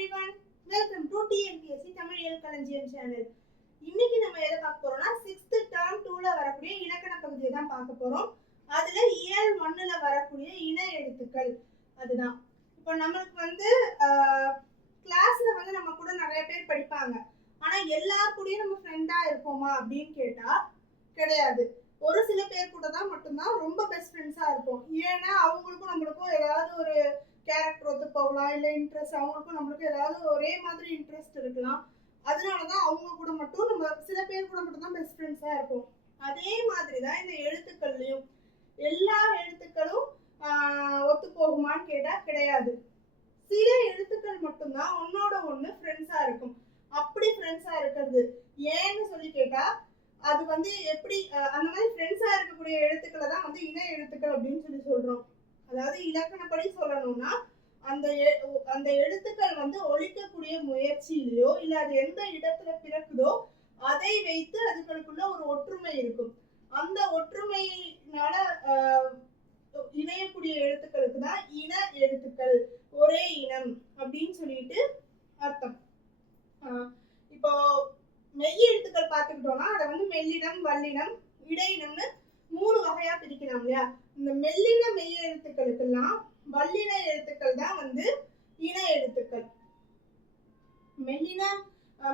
everyone, welcome to TNPSC Tamil களஞ்சியம் channel. இன்னைக்கு நம்ம எதை பார்க்க போறோம்னா 6th term 2ல வரக்கூடிய இலக்கண பகுதியை தான் பார்க்க போறோம். அதுல இயல் 1ல வரக்கூடிய இன எழுத்துக்கள் அதுதான். இப்போ நமக்கு கிளாஸ்ல நம்ம கூட நிறைய பேர் படிப்பாங்க. ஆனா எல்லார் கூடயும் நம்ம ஃப்ரெண்டா இருப்போமா அப்படின்னு கேட்டா கிடையாது. ஒரு சில பேர் கூட தான் மட்டும்தான் ரொம்ப பெஸ்ட் ஃப்ரெண்ட்ஸா இருப்போம். ஏன்னா அவங்களுக்கும் நம்மளுக்கும் ஏதாவது ஒரு கேரக்டர் ஒத்து போகலாம், இல்லை இன்ட்ரெஸ்ட் அவங்களுக்கும் நம்மளுக்கும் ஏதாவது ஒரே மாதிரி இன்ட்ரெஸ்ட் இருக்கலாம். அதனாலதான் அவங்க கூட மட்டும் நம்ம சில பேர் கூட மட்டும் தான் பெஸ்ட் ஃப்ரெண்ட்ஸா இருப்போம். அதே மாதிரிதான் இந்த எழுத்துக்கள்லயும் எல்லா எழுத்துக்களும் ஒத்து போகுமான்னு கேட்டா கிடையாது. சில எழுத்துக்கள் மட்டும்தான் ஒன்னோட ஒண்ணு ஃப்ரெண்ட்ஸா இருக்கும். அப்படி ஃப்ரெண்ட்ஸா இருக்கிறது ஏன்னு சொல்லி கேட்டா அது எப்படி அந்த மாதிரி ஃப்ரெண்ட்ஸா இருக்கக்கூடிய எழுத்துக்களை தான் இன எழுத்துக்கள் அப்படின்னு சொல்லி சொல்றோம். அதாவது இலக்கணப்படி சொல்லணும்னா அந்த எழுத்துக்கள் ஒழிக்கக்கூடிய முயற்சியிலையோ இல்ல அது எந்த இடத்துல பிறக்குதோ அதை வைத்து அதுகளுக்குள்ள ஒரு ஒற்றுமை இருக்கும். அந்த ஒற்றுமையினால இணையக்கூடிய எழுத்துக்களுக்கு தான் இன எழுத்துக்கள், ஒரே இனம் அப்படின்னு சொல்லிட்டு அர்த்தம். இப்போ மெய் எழுத்துக்கள் பார்த்துக்கிட்டோம்னா அதை மெல்லினம், வல்லினம், இடையினம்னு 3 வகையா பிரிக்கலாம் இல்லையா? இந்த மெல்லின மெய் எழுத்துக்களுக்கெல்லாம் வல்லின எழுத்துக்கள் தான் இன எழுத்துக்கள். மெல்லின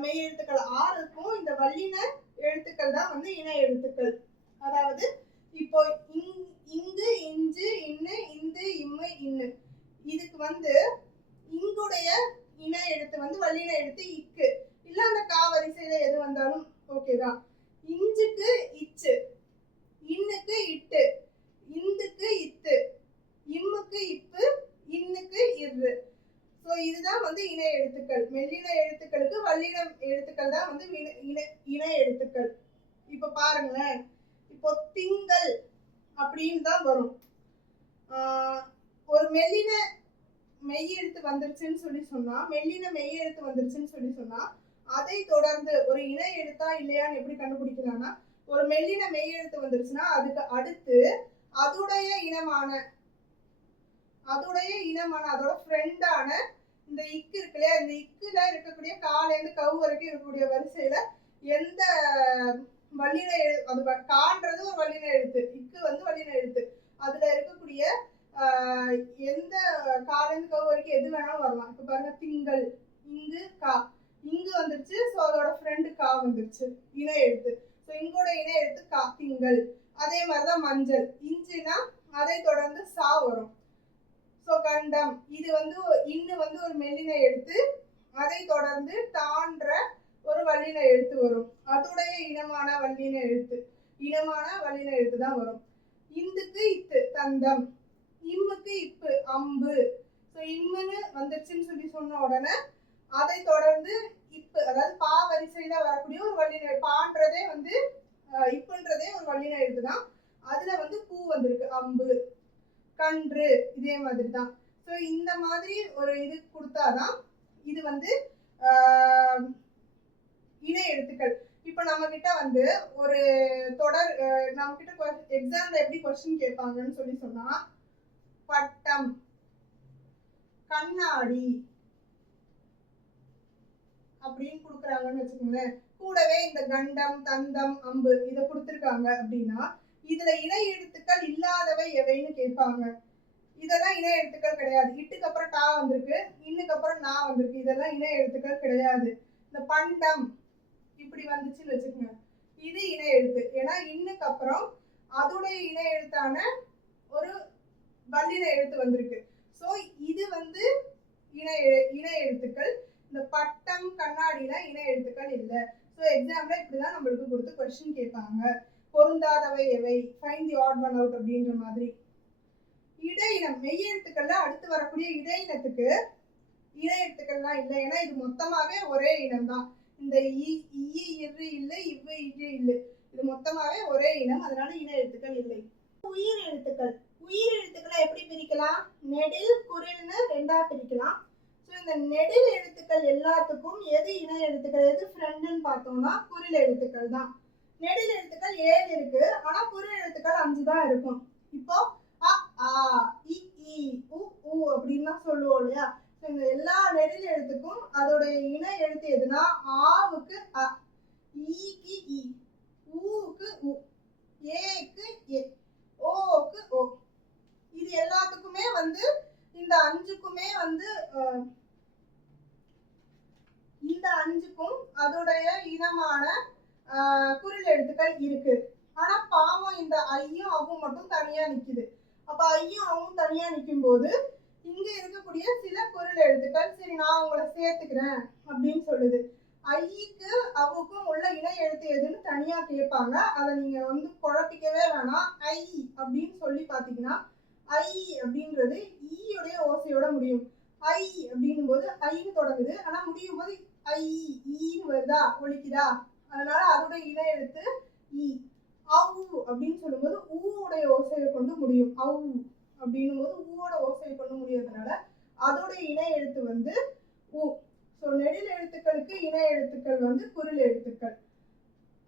மெய் எழுத்துக்கள் 6க்கும் இந்த வல்லின எழுத்துக்கள் தான் இன எழுத்துக்கள். அதாவது இப்போ இங்கு, இஞ்சு, இன்னு, இந்து, இம்மு, இன்னு, இதுக்கு இங்குடைய இன எழுத்து வல்லின எழுத்து இக்கு, இல்ல அந்த கா வரிசையில எது வந்தாலும் ஓகேதான். இஞ்சுக்கு இச்சு, இன்னுக்கு இட்டு, இந்துக்கு இத்து, இம்முக்கு இப்பு, இன்னுக்கு இரு. சோ இதுதான் இன எழுத்துக்கள். மெல்லின எழுத்துக்களுக்கு வல்லின எழுத்துக்கள் தான் இன எழுத்துக்கள். இப்ப பாருங்களேன், இப்போ திங்கள் அப்படின்னு தான் வரும். ஒரு மெல்லின மெய் எழுத்து வந்துருச்சுன்னு சொல்லி சொன்னா, மெல்லின மெய் எழுத்து வந்துருச்சுன்னு சொல்லி சொன்னா அதை தொடர்ந்து ஒரு இன எழுத்தா இல்லையான்னு எப்படி கண்டுபிடிக்கலாம்னா, ஒரு மெல்லின மெய் எழுத்து வந்துருச்சுன்னா அதுக்கு அடுத்து அதோடைய இனமான அதோட ஃப்ரெண்டான இந்த இக்கு இருக்கு இல்லையா, இந்த இக்குல இருக்கக்கூடிய காலேந்து கவு வரைக்கும் இருக்கக்கூடிய வரிசையில எந்த வல்லின அது கான்றது ஒரு வல்லின எழுத்து, இக்கு வல்லின எழுத்து, அதுல இருக்கக்கூடிய எந்த காலேந்து கவு வரைக்கும் எது வேணாலும் வரலாம். இப்ப பாருங்க, திங்கள், இங்கு கா, இங்கு வந்துருச்சு, ஸோ அதோட ஃப்ரெண்டு கா வந்துருச்சு, இன எழுத்து. ஸோ இங்கோட இன எழுத்து கா, திங்கள். அதே மாதிரிதான் மஞ்சள், இஞ்சுனா அதை தொடர்ந்து சா வரும். ஸோ கண்டம், இது இன்னு ஒரு மெல்லின எழுத்து, அதை தொடர்ந்து டான்ற ஒரு வல்லின எழுத்து வரும். அதோடைய இனமான வல்லின எழுத்து தான் வரும். இந்துக்கு இத்து, தந்தம், இம்முக்கு இப்பு, அம்பு. ஸோ இம்முன்னு வந்துருச்சுன்னு சொல்லி சொன்ன உடனே அதை தொடர்ந்து இப்பு, அதாவது பா வரிசையில வரக்கூடிய ஒரு வல்லின, பான்றதே இப்புன்றதே ஒரு வல்லின எழுத்து தான். அதுல பூ வந்திருக்கு, அம்பு. கன்று இதே மாதிரி தான். ஸோ இந்த மாதிரி ஒரு இது கொடுத்தாதான் இது இன எழுத்துக்கள். இப்ப நம்ம கிட்ட ஒரு தொடர், நம்ம கிட்ட எக்ஸாம்ல எப்படி கொஸ்டின் கேட்பாங்கன்னு சொல்லி சொன்னா, பட்டம், கண்ணாடி அப்படின்னு கொடுக்குறாங்கன்னு வச்சுக்கோங்களேன். கூடவே இந்த கண்டம், தந்தம், அம்பு இதை கொடுத்துருக்காங்க அப்படின்னா இதுல இன எழுத்துக்கள் இல்லாதவை எவைன்னு கேட்பாங்க. இதெல்லாம் இன எழுத்துக்கள் கிடையாது. இட்டுக்கு அப்புறம் டா வந்திருக்கு, இன்னுக்கு அப்புறம் நா வந்திருக்கு, இதெல்லாம் இன எழுத்துக்கள் கிடையாது. இந்த பண்டம் இப்படி வந்துச்சுன்னு வச்சுக்கோங்க, இது இன எழுத்து. ஏன்னா இன்னுக்கு அப்புறம் அதோடைய இன எழுத்தான ஒரு வல்லின எழுத்து வந்திருக்கு. ஸோ இது இன எழுத்துக்கள். இந்த பட்டம், கண்ணாடிலாம் இன எழுத்துக்கள் இல்லை. ஸோ எக்ஸாம்ல இப்படிதான் நம்மளுக்கு கொடுத்து கொஸ்டின் கேட்பாங்க. பொருந்தாதவை எவை, find the odd one out அப்படின்ற மாதிரி. இடையினம், மெய் எழுத்துக்கள்ல அடுத்து வரக்கூடிய இடையினத்துக்கு இன எழுத்துக்கள்லாம் இல்லை. ஏன்னா இது மொத்தமாவே ஒரே இனம் தான். இந்த இரு இல்லை, இவ்வு இரு இல்லை, இது மொத்தமாவே ஒரே இனம், அதனால இன எழுத்துக்கள் இல்லை. உயிர் எழுத்துக்கள், உயிர் எழுத்துக்களை எப்படி பிரிக்கலாம்? நெடில், குரில்னு 2ஆ பிரிக்கலாம். ஸோ இந்த நெடில் எழுத்துக்கள் எல்லாத்துக்கும் எது இன எழுத்துக்கள், எது ஃப்ரெண்டுன்னு பார்த்தோம்னா குரில் எழுத்துக்கள் தான். நெடில் எழுத்துக்கள் 7 இருக்கு, ஆனா குரில் எழுத்துக்கள் 5 தான் இருக்கும். இப்போ அ, ஆ, இ, ஈ, உ, ஊ அப்படின்னு சொல்லுவோம் இல்லையா? இந்த எல்லா நெடில் எழுத்துக்கும் அதோடைய இணை எழுத்து எதுனா ஆவுக்கு அ, ஈக்கு இ, ஊக்கு உ, ஏக்கு ஏ, ஓக்கு ஓ. இது எல்லாத்துக்குமே வந்து இந்த அஞ்சுக்குமே வந்து இந்த அஞ்சுக்கும் அதோடைய இனமான குரில் எழுத்துக்கள் இருக்கு. ஆனா பாவம் இந்த ஐயும் அவும் மட்டும் தனியா நிக்குது. அப்ப ஐயும் அவும் தனியா நிக்கும் போது இங்க இருக்கக்கூடிய சில குரில் எழுத்துக்கள் சரி நான் உங்களை சேர்த்துக்கிறேன் அப்படின்னு சொல்லுது. ஐக்கு அவுக்கும் உள்ள இணை எழுத்து எதுன்னு தனியா கேட்பாங்க. அதை நீங்க வந்து குழப்பிக்கவே வேணாம். ஐ அப்படின்னு சொல்லி பாத்தீங்கன்னா ஐ அப்படின்றது ஈயுடைய ஓசையோட முடியும். ஐ அப்படின்னும் போது ஐன்னு தொடங்குது, ஆனா முடியும் போது ஐ ஈன்னு வருதா, ஒலிக்குதா, அதனால அதோட இணை எழுத்து ஈ. அவு அப்படின்னு சொல்லும்போது ஊடைய ஓசையை கொண்டு முடியும். அவு அப்படின்னும் போது ஊவோட ஓசையை கொண்டு முடியறதுனால அதோட இணை எழுத்து வந்து ஊ. ஸோ நெடில் எழுத்துக்களுக்கு இணை எழுத்துக்கள் வந்து குரில் எழுத்துக்கள்.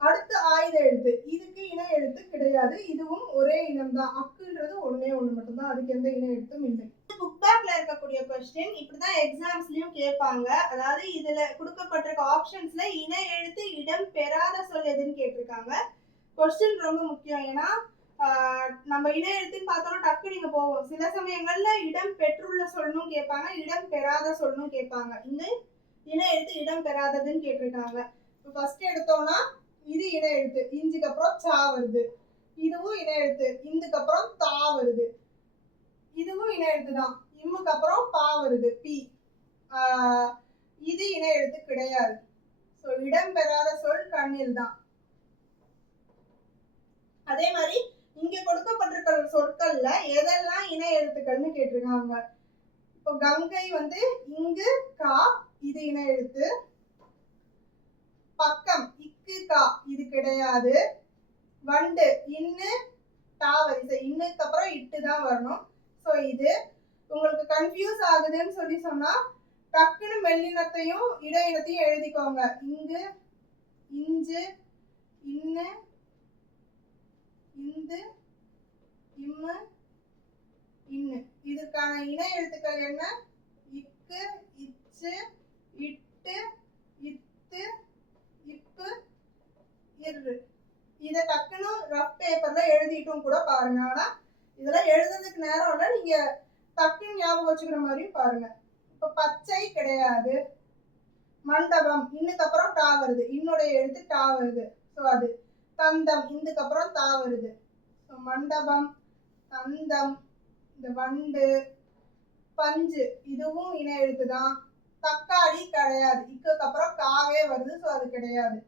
அடுத்து ஆயுத எழுத்து, இதுக்கு இணை எழுத்து கிடையாது. இதுவும் ஒரே இனம் தான். அக்குன்றது ஒன்னே ஒண்ணு மட்டும்தான், அதுக்கு எந்த இணை எழுத்தும் இல்லை. புக் பேக்ல இருக்கக்கூடிய கொஸ்டின் இப்படிதான் எக்ஸாம்ஸ்லயும் கேட்பாங்க. அதாவது இதுல கொடுக்கப்பட்டிருக்க ஆப்ஷன்ஸ்ல இணை எழுத்து இடம் பெறாத சொல் எதுன்னு கேட்டிருக்காங்க. கொஸ்டின் ரொம்ப முக்கியம். ஏன்னா நம்ம இணை எழுத்துன்னு பார்த்தோம்னா டக்கு நீங்க போவோம். சில சமயங்கள்ல இடம் பெற்றுள்ள சொல்லணும் கேட்பாங்க, இடம் பெறாத சொல்லணும் கேட்பாங்க. இந்த இணை எழுத்து இடம் பெறாததுன்னு கேட்டிருக்காங்க. இப்போ ஃபர்ஸ்ட் எடுத்தோம்னா இது இணை எழுத்து, இஞ்சுக்கு அப்புறம் சா வருது. இதுவும் இணை எழுத்து, இந்துக்கு அப்புறம் தா வருது. இதுவும் இணை எழுத்து தான், இம்முக்கு அப்புறம் பா வருது, பி. இது இணை எழுத்து கிடையாது. ஸோ இடம் பெறாத சொல் கண்ணில் தான். அதே மாதிரி இங்க கொடுக்கப்பட்டிருக்கிற சொற்கள்ல எதெல்லாம் இணை எழுத்துக்கள்னு கேட்டிருக்காங்க. இப்போ கங்கை வந்து இங்கு கா, இது இணை எழுத்து. பக்கம் இக்கு கா, இது கிடையாது. வண்டு இன்னு டா வரிசை, இன்னுக்கு அப்புறம் இட்டு தான் வரணும். ஸோ இது உங்களுக்கு கன்ஃபியூஸ் ஆகுதுன்னு சொல்லி சொன்னா டக்குன்னு மெல்லினத்தையும் இடையினத்தையும் எழுதிக்கோங்க. இங்கு, இஞ்சு, இன்னு, இந்து, இம்மு, இன்னு. இதுக்கான இணை எழுத்துக்கள் என்ன? இக்கு, இச்சு, இட்டு, இத்து, இப்பு, இரு. இதை டக்குன்னு ரஃப் பேப்பர்ல எழுதிட்டும் கூட பாருங்க. ஆனா இதெல்லாம் எழுதுறதுக்கு நேரம் இல்லை, நீங்க டக்குன்னு ஞாபகம் வச்சுக்கிற மாதிரியும் பாருங்க. இப்ப பச்சை கிடையாது. மண்டபம் இன்னுக்கு அப்புறம் டா வருது, இன்னுடைய எழுத்து டா வருது. ஸோ அது. தந்தம் இந்துக்கு அப்புறம் தா வருது. ஸோ மண்டபம், தந்தம், இந்த வண்டு, பஞ்சு இதுவும் இணை எழுத்து தான். தக்காளி கிடையாது, இக்குக்கு அப்புறம் காவே வருது. ஸோ அது கிடையாது.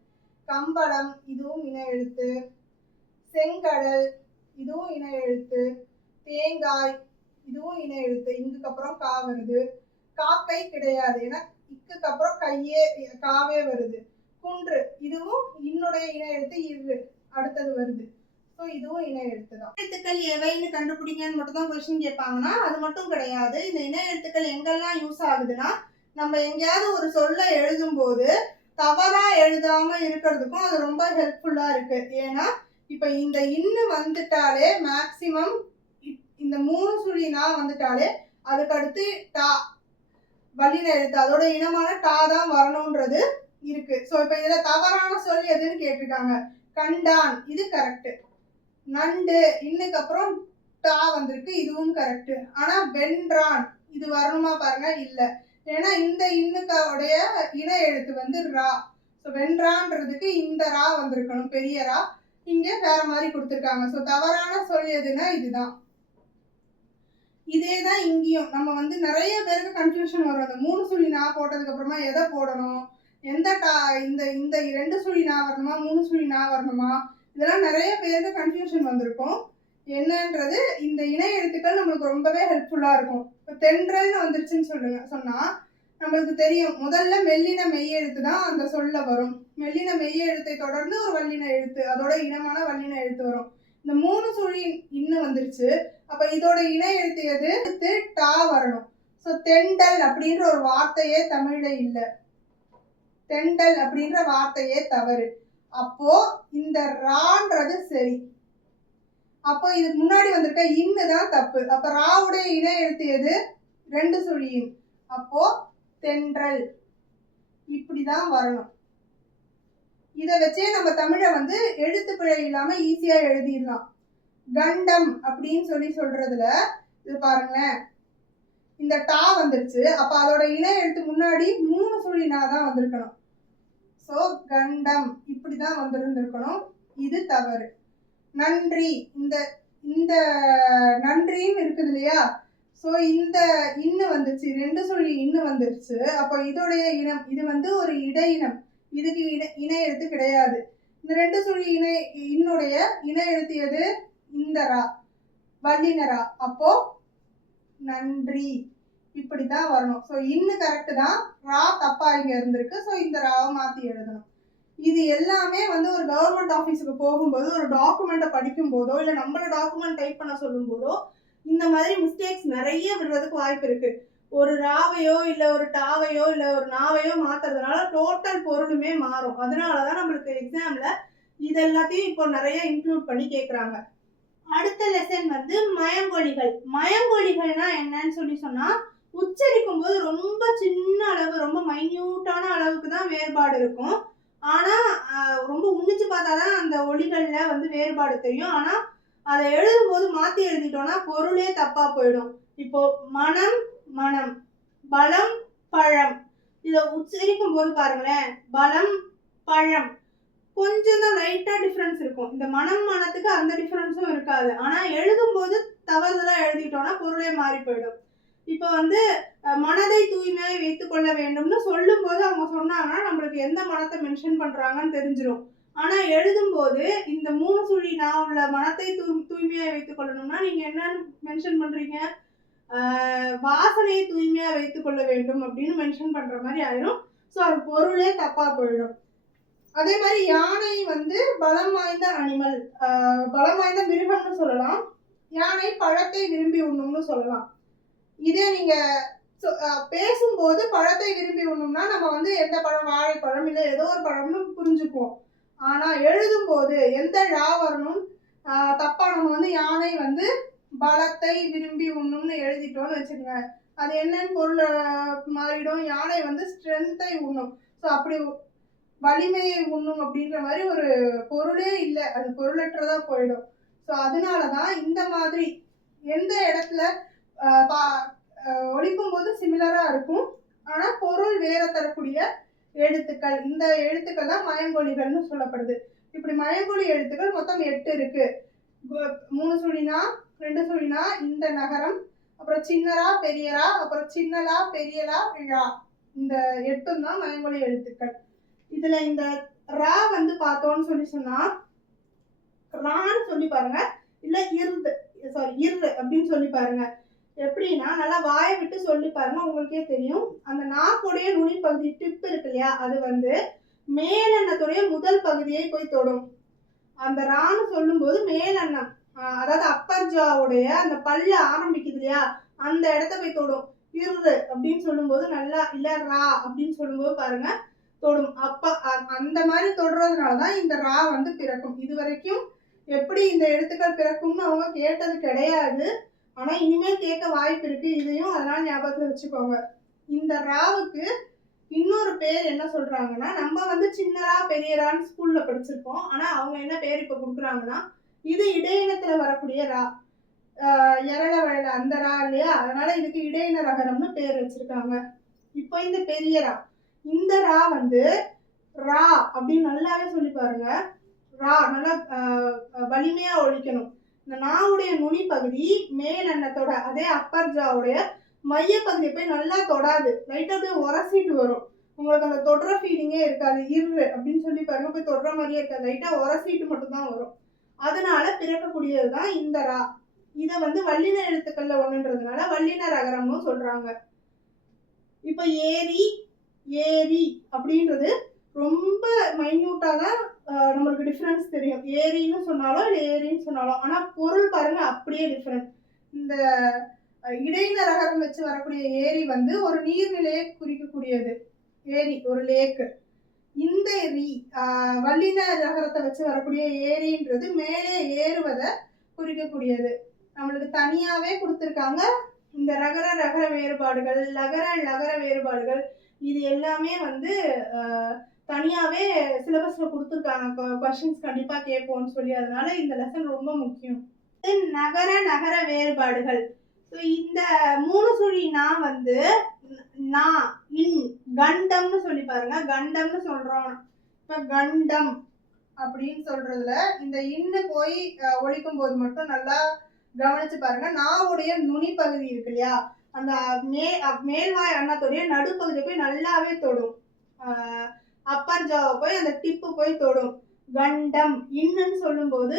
கம்பளம் இதுவும் இணை எழுத்து. செங்கடல் இதுவும் இணை எழுத்து. தேங்காய் இதுவும் இணை எழுத்து, இங்குக்கு அப்புறம் கா வருது. காக்கை கிடையாது, ஏன்னா இக்குக்கு அப்புறம் கையே காவே வருது. குன்று இதுவும் இன்னுடைய இணை எழுத்து இரு அடுத்தது வருது. ஸோ இதுவும் இணை எழுத்து தான். எழுத்துக்கள் எவைன்னு கண்டுபிடிங்கன்னு மட்டும் தான் கொஸ்டின் கேட்பாங்கன்னா அது மட்டும் கிடையாது. இந்த இணை எழுத்துக்கள் எங்கெல்லாம் யூஸ் ஆகுதுன்னா நம்ம எங்கேயாவது ஒரு சொல்ல எழுதும் போது தவறா எழுதாம இருக்கிறதுக்கும் அது ரொம்ப ஹெல்ப்ஃபுல்லா இருக்கு. ஏன்னா இப்ப இந்த இன்னு வந்துட்டாலே மேக்சிமம் இந்த 3 சுழினா வந்துட்டாலே அதுக்கு அடுத்து டா வல்லின எழுத்து அதோட இனமான டா தான் வரணும்ன்றது இருக்கு. ஸோ இப்ப இதுல தவறான சொல் எதுன்னு கேட்டிருக்காங்க. கண்டான், இது கரெக்ட். நண்டு இன்னுக்கு அப்புறம் டா வந்திருக்கு, இதுவும் கரெக்ட். ஆனா வென்றான் இது வரணுமா பாருங்க, இல்ல. ஏன்னா இந்த இன்னுடைய இணை எழுத்து வந்து ரா. ஸோ வென்றான்றதுக்கு இந்த ரா வந்திருக்கணும், பெரிய ரா. இங்க வேற மாதிரி கொடுத்துருக்காங்க. ஸோ தவறான சொல் எதுனா இதுதான். இதேதான் இங்கேயும் நம்ம வந்து நிறைய பேருக்கு கன்ஃபியூஷன் வரும். அந்த 3 சுழி நா போட்டதுக்கு அப்புறமா எதை போடணும், எந்த டா, இந்த இந்த 2 சுழி நா வரணுமா 3 சுழி நா வரணுமா, இதெல்லாம் நிறைய பேருக்கு கன்ஃபியூஷன் வந்திருக்கும். என்னன்றது இந்த இணை எழுத்துக்கள் நம்மளுக்கு ரொம்பவே ஹெல்ப்ஃபுல்லா இருக்கும். இப்போ தென்றல்னு வந்துருச்சுன்னு சொன்னா நம்மளுக்கு தெரியும் முதல்ல மெல்லின மெய் எழுத்து தான் அந்த சொல்ல வரும். மெல்லின மெய் எழுத்தை தொடர்ந்து ஒரு வல்லின எழுத்து அதோட இனமான வல்லின எழுத்து வரும். இந்த 3 சுழி இன்னும் வந்துருச்சு. அப்ப இதோட இணை எழுத்து எது? எழுத்து டா வரணும். ஸோ தெண்டல் அப்படின்ற ஒரு வார்த்தையே தமிழ்ல இல்லை. தெண்டல் அப்படின்ற வார்த்தையே தவறு. அப்போ இந்த ரான்றது சரி. அப்போ இதுக்கு முன்னாடி வந்திருக்க இன்னு தான் தப்பு. அப்ப ராவுடைய இணை எழுத்து எது? 2 சுழியின். அப்போ தென்றல் இப்படிதான் வரணும். இதை வச்சே நம்ம தமிழை வந்து எழுத்து பிழை இல்லாம ஈஸியா எழுதிடலாம். கண்டம் அப்படின்னு சொல்றதுல இது பாருங்களேன், இந்த டா வந்துருச்சு, அப்ப அதோட இணை எழுத்து முன்னாடி 3 சுழினா தான் வந்திருக்கணும். சோ கண்டம் இப்படிதான் வந்திருந்திருக்கணும். இது தவறு. நன்றி, இந்த இந்த நன்றின்னு இருக்குது இல்லையா, சோ இந்த இன்னு வந்துருச்சு, 2 சுழி இன்னு வந்துருச்சு. அப்ப இதோடைய இனம், இது வந்து ஒரு இடையினம், இதுக்கு இணை எழுத்து கிடையாது. இந்த 2 சுழி இன்னுடைய இணை எழுத்து எது? இந்த ரா, வல்லினரா. அப்போ நன்றி இப்படிதான் வரணும். ஸோ இன்னு கரெக்டு தான், ரா தப்பா இங்க இருந்திருக்கு. ஸோ இந்த ராவை மாத்தி எழுதணும். இது எல்லாமே வந்து ஒரு கவர்மெண்ட் ஆஃபீஸுக்கு போகும்போது, ஒரு டாக்குமெண்ட்டை படிக்கும் போதோ இல்லை நம்மள டாக்குமெண்ட் டைப் பண்ண சொல்லும் போதோ இந்த மாதிரி மிஸ்டேக்ஸ் நிறைய விடுறதுக்கு வாய்ப்பு இருக்கு. ஒரு ராவையோ இல்லை ஒரு டாவையோ இல்லை ஒரு நாவையோ மாத்துறதுனால டோட்டல் பொருளுமே மாறும். அதனாலதான் நம்மளுக்கு எக்ஸாம்ல இது எல்லாத்தையும் இப்போ நிறைய இன்க்ளூட் பண்ணி கேட்குறாங்க. அடுத்த லெசன் வந்து மயங்கொலிகள். மயங்கொலிகள்னா என்னன்னு சொன்னா, உச்சரிக்கும் போது ரொம்ப சின்ன அளவு, ரொம்ப மைன்யூட்டான அளவுக்கு தான் வேறுபாடு இருக்கும். ஆனா ரொம்ப உன்னிச்சு பார்த்தாதான் அந்த ஒலிகள்ல வந்து வேறுபாடு தெரியும். ஆனா அதை எழுதும் போது மாத்தி எழுதிட்டோம்னா பொருளே தப்பா போயிடும். இப்போ மனம் மனம், பலம் பழம், இதை உச்சரிக்கும் போது பாருங்களேன், பலம் பழம் கொஞ்சம் தான் லைட்டா டிஃபரன்ஸ் இருக்கும். இந்த மனம் மனத்துக்கு அந்த டிஃபரன்ஸும் இருக்காது. ஆனா எழுதும் போது தவறுதலா எழுதிட்டோம்னா பொருளே மாறி போயிடும். இப்ப வந்து மனதை தூய்மையாய் வைத்துக் கொள்ள வேண்டும்னு சொல்லும் போது அவங்க சொன்னாங்கன்னா நம்மளுக்கு எந்த மனத்தை மென்ஷன் பண்றாங்கன்னு தெரிஞ்சிடும். ஆனா எழுதும் போது இந்த 3 சுழி நான் உள்ள மனத்தை தூய்மையாய் வைத்துக் கொள்ளணும்னா நீங்க என்னன்னு மென்ஷன் பண்றீங்க? வாசனையை தூய்மையா வைத்துக் கொள்ள வேண்டும் அப்படின்னு மென்ஷன் பண்ற மாதிரி ஆயிரும். ஸோ அது பொருளே தப்பா போயிடும். அதே மாதிரி யானை வந்து பலம் வாய்ந்த அனிமல், பலம் வாய்ந்த மிருகம்னு சொல்லலாம். யானை பழத்தை விரும்பி உண்ணும்னு சொல்லலாம். இதே நீங்க பேசும்போது பழத்தை விரும்பி உண்ணும்னா நம்ம வந்து எந்த பழம், வாழைப்பழம் இல்லை ஏதோ ஒரு பழம்னு புரிஞ்சுக்குவோம். ஆனா எழுதும் போது எந்த ழா வரணும் தப்பா நம்ம வந்து யானை வந்து பலத்தை விரும்பி உண்ணும்னு எழுதிட்டோம்னு வச்சுக்கோங்க, அது என்னன்னு பொருள் மாறிடும். யானை வந்து ஸ்ட்ரென்த்தை உண்ணும். ஸோ அப்படி வலிமையை உண்ணும் அப்படின்ற மாதிரி ஒரு பொருளே இல்லை, அது பொருளற்றதா போயிடும். ஸோ அதனாலதான் இந்த மாதிரி எந்த இடத்துல ஒழிக்கும் போது சிமிலரா இருக்கும் ஆனா பொருள் வேற தரக்கூடிய எழுத்துக்கள், இந்த எழுத்துக்கள் தான் மயங்கொலிகள்னு சொல்லப்படுது. இப்படி மயங்கொலி எழுத்துக்கள் மொத்தம் 8 இருக்கு. 3 சுழினா 2 சுழினா இந்த நகரம், அப்புறம் சின்னரா பெரியரா, அப்புறம் சின்னலா பெரியலா ழா, இந்த 8 தான் மயங்கொலி எழுத்துக்கள். இதுல இந்த ரா வந்து பார்த்தோம்னு சொன்னா ரான்னு சொல்லி பாருங்க, இல்ல இரு அப்படின்னு சொல்லி பாருங்க. எப்படின்னா நல்லா வாயை விட்டு சொல்லி பாருங்க, உங்களுக்கே தெரியும். அந்த நாக்குடைய நுனி பகுதி டிப் இருக்கு இல்லையா, அது வந்து மேலெண்ணத்துடைய முதல் பகுதியை போய் தொடும். அந்த ரான்னு சொல்லும் போது மேலெண்ணம், அதாவது அப்பர் ஜாவுடைய அந்த பல்லு ஆரம்பிக்குது இல்லையா, அந்த இடத்த போய் தொடும். இரு அப்படின்னு சொல்லும் போது நல்லா, இல்ல ரா அப்படின்னு சொல்லும் போது பாருங்க தொடும். அப்ப அந்த மாதிரி தொடுறதுனாலதான் இந்த ரா வந்து பிறக்கும். இது வரைக்கும் எப்படி இந்த எழுத்துக்கள் பிறக்கும்னு அவங்க கேட்டது கிடையாது. ஆனா இனிமேல் கேட்க வாய்ப்பு இருக்கு, இதையும் அதனால ஞாபகத்துல வச்சுக்கோங்க. இந்த ராவுக்கு இன்னொரு பேர் என்ன சொல்றாங்கன்னா, நம்ம வந்து சின்னரா பெரியரான்னு ஸ்கூல்ல படிச்சிருக்கோம். ஆனா அவங்க என்ன பேர் இப்ப கொடுக்குறாங்கன்னா, இது இடையினத்துல வரக்கூடிய ரா, எரள வழல அந்த ரா இல்லையா, அதனால இதுக்கு இடையின ரகரம்னு பேர் வச்சிருக்காங்க. இப்போ இந்த பெரிய ரா, இந்த ரா வந்து ரா அப்படின்னு நல்லாவே சொல்லி பாருங்க. ரா நல்லா வலிமையா ஒழிக்கணும். இந்த நாவுடைய நுனி பகுதி மேல் அன்னத்தோட, அதே அப்பர் ஜாவுடைய மைய பகுதியை போய் நல்லா தொடாது, லைட்டா போய் உரசிட்டு வரும். உங்களுக்கு அந்த தொடுற ஃபீலிங்கே இருக்காது. இரு அப்படின்னு சொல்லி பாருங்க, போய் தொடுற மாதிரியே இருக்காது, லைட்டா உரசிட்டு மட்டும்தான் வரும். அதனால பிறக்கக்கூடியதுதான் இந்த ரா. இதை வந்து வல்லின எழுத்துக்கள்ல ஒண்ணுன்றதுனால வல்லின ரகரம்னு சொல்றாங்க. இப்ப ஏரி ஏரி அப்படின்றது ரொம்ப மைன்யூட்டா தான் நம்மளுக்கு டிஃபரன்ஸ் தெரியும். ஏரின்னு சொன்னாலும் இல்லை ஏரின்னு சொன்னாலும், ஆனா பொருள் பாருங்க அப்படியே டிஃபரன்ஸ். இந்த இடையின ரகரம் வச்சு வரக்கூடிய ஏரி வந்து ஒரு நீர்நிலையை குறிக்கக்கூடியது, ஏரி ஒரு லேக்கு. இந்த வல்லின ரகரத்தை வச்சு வரக்கூடிய ஏரின்றது மேலே ஏறுவதை குறிக்கக்கூடியது. நம்மளுக்கு தனியாவே கொடுத்துருக்காங்க இந்த ரகர ரகர வேறுபாடுகள், லகர லகர வேறுபாடுகள் இது எல்லாமே வந்து தனியாவே சிலபஸ்ல கொடுத்துருக்காங்க. கொஸ்டின்ஸ் கண்டிப்பா கேட்போம்னு சொல்லி, அதனால இந்த லெசன் ரொம்ப முக்கியம். நகர நகர வேறுபாடுகள். இந்த 3 சுழி நான் வந்து நா இன் கண்டம்னு சொல்லி பாருங்க. கண்டம்னு சொல்றோம். இப்ப கண்டம் அப்படின்னு சொல்றதுல இந்த இன்னு போய் ஒழிக்கும் போது மட்டும் நல்லா கவனிச்சு பாருங்க. நாவுடைய நுனி பகுதி இருக்கு இல்லையா, அந்த மேல்வாய் அன்னத்துடைய நடுப்பகுதியை போய் நல்லாவே தொடும். அப்பர் ஜாவை போய் அந்த டிப்பு போய் தொடும். கண்டம் இன்னுன்னு சொல்லும் போது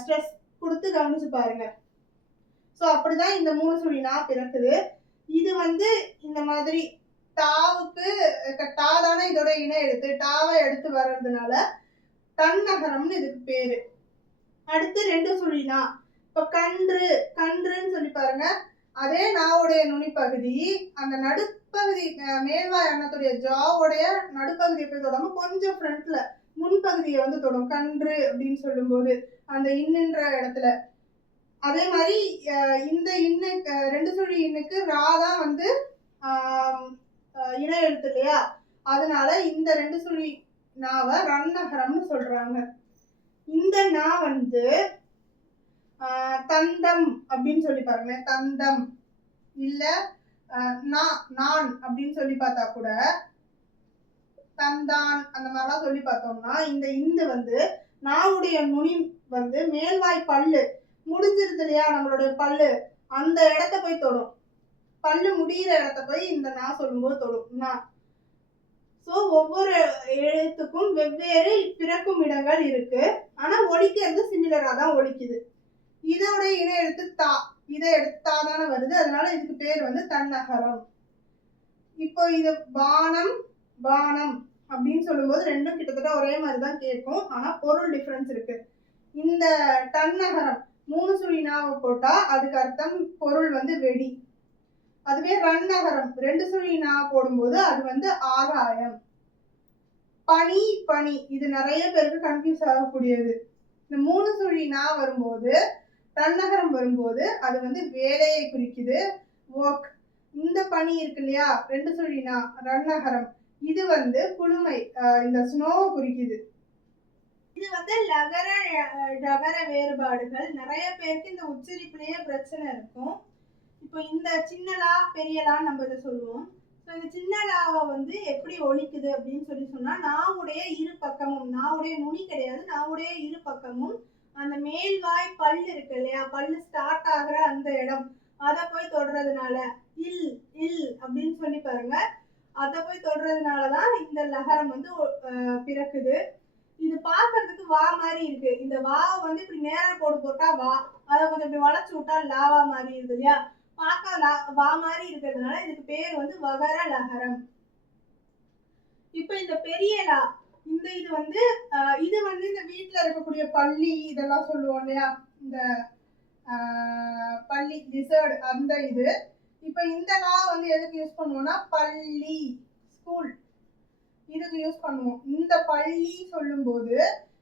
ஸ்ட்ரெஸ் கொடுத்து கவனிச்சு பாருங்க. ஸோ அப்படிதான் இந்த 3 சுழி நான் பிறக்குது. இது வந்து இந்த மாதிரி டாவுக்கு டாதான இதோட இணை எடுத்து டாவை எடுத்து வர்றதுனால தன்னகரம்னு இதுக்கு பேரு. அடுத்து 2 சுழினா. இப்ப கன்று கன்றுன்னு சொல்லி பாருங்க. அதே நாவுடைய நுனிப்பகுதி அந்த நடுப்பகுதி மேல்வாய் அன்னத்துடைய ஜாவுடைய நடுப்பகுதியை போய் தொடாம கொஞ்சம் ஃப்ரண்ட்ல முன்பகுதியை வந்து தொடும். கன்று அப்படின்னு சொல்லும் போது அந்த இன்னுன்ற இடத்துல. அதே மாதிரி இந்த இன்னு 2 சுழி இன்னுக்கு ராதான் வந்து இணை எழுத்து இல்லையா, அதனால இந்த 2 சுழி நாவை ரன்னகரம்னு சொல்றாங்க. இந்த நா வந்து தந்தம் அப்படின்னு சொல்லி பாருங்க. தந்தம் இல்ல நான் அப்படின்னு சொல்லி பார்த்தா கூட தந்தான் அந்த மாதிரிலாம் சொல்லி பார்த்தோம்னா இந்த இந்து வந்து நாவுடைய நுனி வந்து மேல்வாய் பல்லு முடிஞ்சிருது இல்லையா, நம்மளுடைய பல்லு அந்த இடத்த போய் தொடும். பல்லு முடிகிற இடத்த போய் இந்த நான் சொல்லும்போது தொடும். நான் ஸோ ஒவ்வொரு எழுத்துக்கும் வெவ்வேறு பிறக்கும் இடங்கள் இருக்கு. ஆனா ஒலிக்கிறது சிமிலரா தான் ஒலிக்குது. இதோட இணை எழுத்து தா, இதை எடுத்து தா தானே வருது, அதனால இதுக்கு பேர் வந்து தன்னகரம். இப்போ இது பானம் பானம் அப்படின்னு சொல்லும்போது ரெண்டும் கிட்டத்தட்ட ஒரே மாதிரி தான் கேட்கும். ஆனா பொருள் டிஃபரன்ஸ் இருக்கு. இந்த தன்னகரம் 3 சுழி நாவை போட்டா அதுக்கு அர்த்தம் பொருள் வந்து வெடி. அதுவே ரன்னகரம் 2 சுழி நாவை போடும்போது அது வந்து ஆகாயம். பனி பனி இது நிறைய பேருக்கு கன்ஃபியூஸ் ஆகக்கூடியது. இந்த 3 சுழி நா வரும்போது தன்னகரம் வரும்போது அது வந்து வேலையை குறிக்குது, ஒர்க். இந்த பனி இருக்கு இல்லையா 2 சுழி நா ரன்னகரம், இது வந்து குளுமை, இந்த ஸ்னோவை குறிக்குது. இது வந்து லகர ரகர வேறுபாடுகள். நிறைய பேருக்கு இந்த உச்சரிப்புலயே பிரச்சனை இருக்கும். இப்போ இந்த சின்னலா பெரியலா நம்ம இதை சொல்லுவோம். ஸோ இந்த சின்னலாவை வந்து எப்படி ஒலிக்குது அப்படின்னு சொன்னா நாவுடைய இரு பக்கமும், நாவுடைய நுனி கிடையாது, நாவுடைய இரு பக்கமும் அந்த மேல்வாய் பல்லு இருக்கு இல்லையா, பல்லு ஸ்டார்ட் ஆகுற அந்த இடம் அதை போய் தொடுறதுனால இல் இல் அப்படின்னு சொல்லி பாருங்க. அதை போய் தொடுறதுனாலதான் இந்த லகரம் வந்து பிறக்குது. இது பாக்குறதுக்கு வா மாதிரி இருக்கு. இந்த வாவை வந்து இப்படி நேரா கோடு போட்டா வா, அதை கொஞ்சம் இப்படி வளைச்சு விட்டா லாவா மாதிரி இருக்கு இல்லையா, பார்க்க வா மாதிரி இருக்கிறதுனால இதுக்கு பேர் வந்து வகர லகரம். இப்ப இந்த பெரிய லா, இந்த இது வந்து இந்த வீட்டுல இருக்கக்கூடிய பள்ளி இதெல்லாம் சொல்லுவோம் இல்லையா, இந்த பள்ளி லிசர்ட் அந்த இது. இப்ப இந்த லா வந்து எதுக்கு யூஸ் பண்ணுவோம்னா பள்ளி ஸ்கூல் இதுக்கு யூஸ் பண்ணுவோம். இந்த பள்ளி சொல்லும் போது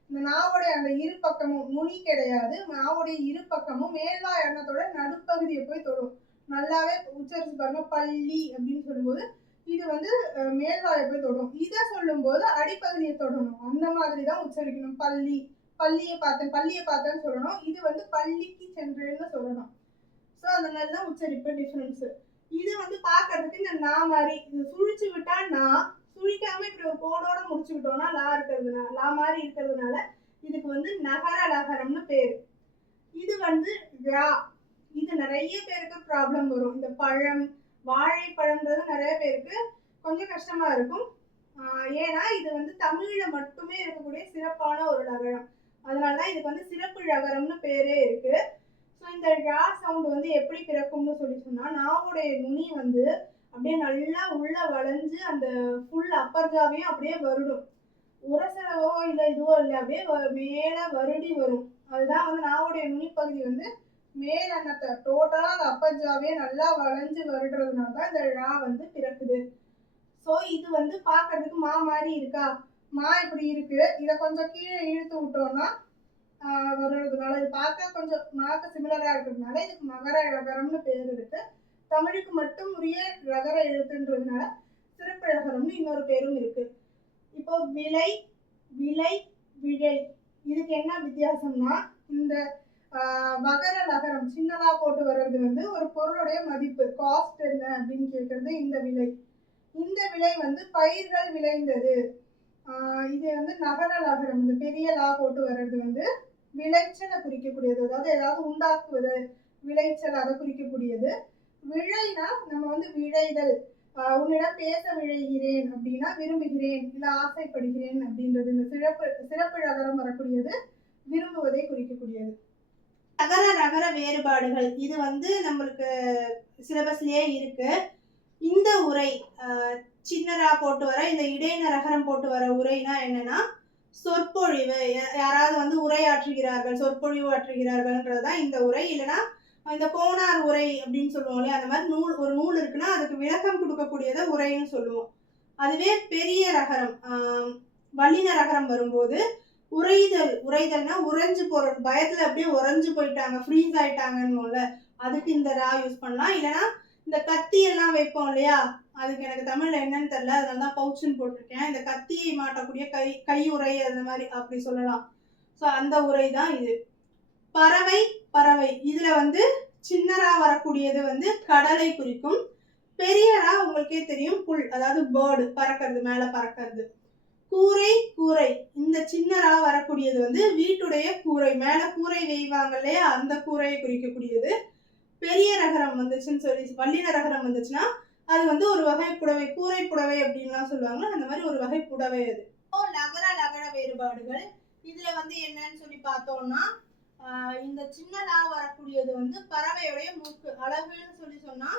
இந்த நாவுடைய அந்த இரு பக்கமும் நுனி கிடையாது, நாவுடைய இரு பக்கமும் மேல்வாய் அன்னத்தோட நடுப்பகுதியை போய் தொடும். நல்லாவே உச்சரிச்சு பாருங்க. பள்ளி அப்படின்னு சொல்லும்போது இது வந்து மேல்வாயை போய் தொடும். இதை சொல்லும் போது அடிப்பகுதியை தொடணும். அந்த மாதிரிதான் உச்சரிக்கணும். பள்ளி பள்ளியை பார்த்தேன்னு சொல்லணும். இது வந்து பள்ளிக்கு சென்றேன்னு சொல்லணும். ஸோ அந்த மாதிரிதான் உச்சரிப்பு டிஃபரன்ஸ். இது வந்து பாக்குறதுக்கு இந்த நா மாதிரி இது சுழிச்சு விட்டா நான், சுழிக்காம இப்படி ஒரு கோடோட முடிச்சுக்கிட்டோம்னா லா இருக்கிறதுனால லா மாதிரி இருக்கிறதுனால இதுக்கு வந்து நகர லகரம்னு பேரு. இது வந்து ரா. இது நிறைய பேருக்கு ப்ராப்ளம் வரும். இந்த பழம் வாழைப்பழம்ன்றது நிறைய பேருக்கு கொஞ்சம் கஷ்டமா இருக்கும். ஏன்னா இது வந்து தமிழ்ல மட்டுமே இருக்கக்கூடிய சிறப்பான ஒரு லகரம், அதனாலதான் இதுக்கு வந்து சிறப்பு லகரம்னு பேரே இருக்கு. ஸோ இந்த ரா சவுண்ட் வந்து எப்படி பிறக்கும்னு சொல்லி சொன்னா நாவுடைய நுனி வந்து அப்படியே நல்லா உள்ள வளைஞ்சு அந்த ஃபுல் அப்பர் ஜாவையும் அப்படியே வருடும். உரசலவோ இல்லை இதுவோ இல்லை, அப்படியே மேல வருடி வரும். அதுதான் வந்து நாவுடைய நுனிப்பகுதி வந்து மேல் அன்னத்தை டோட்டலா அந்த அப்பர் ஜாவே நல்லா வளைஞ்சு வருடுறதுனாலதான் இந்த ரா வந்து பிறக்குது. ஸோ இது வந்து பாக்குறதுக்கு மா மாதிரி இருக்கா, மா இப்படி இருக்கு, இதை கொஞ்சம் கீழே இழுத்து விட்டோம்னா வருறதுனால இது பார்க்க கொஞ்சம் மாக்கு சிமிலரா இருக்கிறதுனால இதுக்கு மகர லகரம்னு பேர் இருக்கு. தமிழுக்கு மட்டும் உரிய ரகர எழுத்துன்றதுனால சிறப்பிழகரம்னு இன்னொரு பேரும் இருக்கு. இப்போ விலை, விலை, விழை இதுக்கு என்ன வித்தியாசம்னா, இந்த வகர லகரம் சின்னதா போட்டு வர்றது வந்து ஒரு பொருளுடைய மதிப்பு, காஸ்ட் என்ன அப்படின்னு கேட்கறது இந்த விலை. இந்த விலை வந்து பயிர்கள் விளைந்தது. இது வந்து நகர லகரம், இந்த பெரிய லா போட்டு வர்றது வந்து விளைச்சலை குறிக்கக்கூடியது, அதாவது ஏதாவது உண்டாக்குவது விளைச்சல் அதை குறிக்கக்கூடியது. விழைனா நம்ம வந்து விழைதல், உன்னிடம் பேச விழைகிறேன் அப்படின்னா விரும்புகிறேன் இல்ல ஆசைப்படுகிறேன் அப்படின்றது. இந்த சிறப்பு ரகரம் வரக்கூடியது விரும்புவதை குறிக்கக்கூடியது. நகர நகர வேறுபாடுகள் இது வந்து நம்மளுக்கு சிலபஸ்லயே இருக்கு. இந்த உரை சின்னரா போட்டு வர இந்த இடைநரகரம் போட்டு வர உரைனா என்னன்னா சொற்பொழிவு, யாராவது வந்து உரையாற்றுகிறார்கள், சொற்பொழிவு ஆற்றுகிறார்கள்ன்றதுதான் இந்த உரை. இல்லைன்னா இந்த கோனார் உரை அப்படின்னு சொல்லுவோம் இல்லையா, அந்த மாதிரி ஒரு நூல் இருக்குன்னா அதுக்கு விளக்கம் கொடுக்கக்கூடியதை உரைன்னு சொல்லுவோம். அதுவே பெரிய ரகரம் வல்லின ரகரம் வரும்போது உரைதல்னா உறைஞ்சு போறது, பயத்துல அப்படியே உறைஞ்சு போயிட்டாங்க, ஃப்ரீஸ் ஆயிட்டாங்கன்னு அதுக்கு இந்த ரா யூஸ் பண்ணலாம். இல்லைன்னா இந்த கத்தி எல்லாம் வைப்போம் இல்லையா, அதுக்கு எனக்கு தமிழ்ல என்னன்னு தெரியல, அதனாலதான் பவுச்சுன்னு போட்டிருக்கேன். இந்த கத்தியை மாட்டக்கூடிய கை உரை அந்த மாதிரி அப்படி சொல்லலாம். ஸோ அந்த உரை தான் இது. பறவை, பறவை இதுல வந்து சின்னரா வரக்கூடியது வந்து கடலை குறிக்கும். பெரியரா உங்களுக்கே தெரியும் புல், அதாவது பேர்டு, பறக்கிறது, மேல பறக்கிறது. கூரை, கூரை இந்த சின்னரா வரக்கூடியது வந்து வீட்டுடைய கூரை, மேல கூரை வேய்வாங்க இல்லையா அந்த கூரையை குறிக்கக்கூடியது. பெரிய ரகரம் வந்துச்சுன்னு சொல்லி வல்லின ரகரம் வந்துச்சுன்னா அது வந்து ஒரு வகை புடவை, கூரை புடவை அப்படின்லாம் சொல்லுவாங்க, அந்த மாதிரி ஒரு வகை புடவை அது. நகர நகர வேறுபாடுகள் இதுல வந்து என்னன்னு சொல்லி பார்த்தோம்னா, இந்த சின்னதா வரக்கூடியது வந்து பறவையோடைய மூக்கு, அழகுன்னு சொல்லி சொன்னா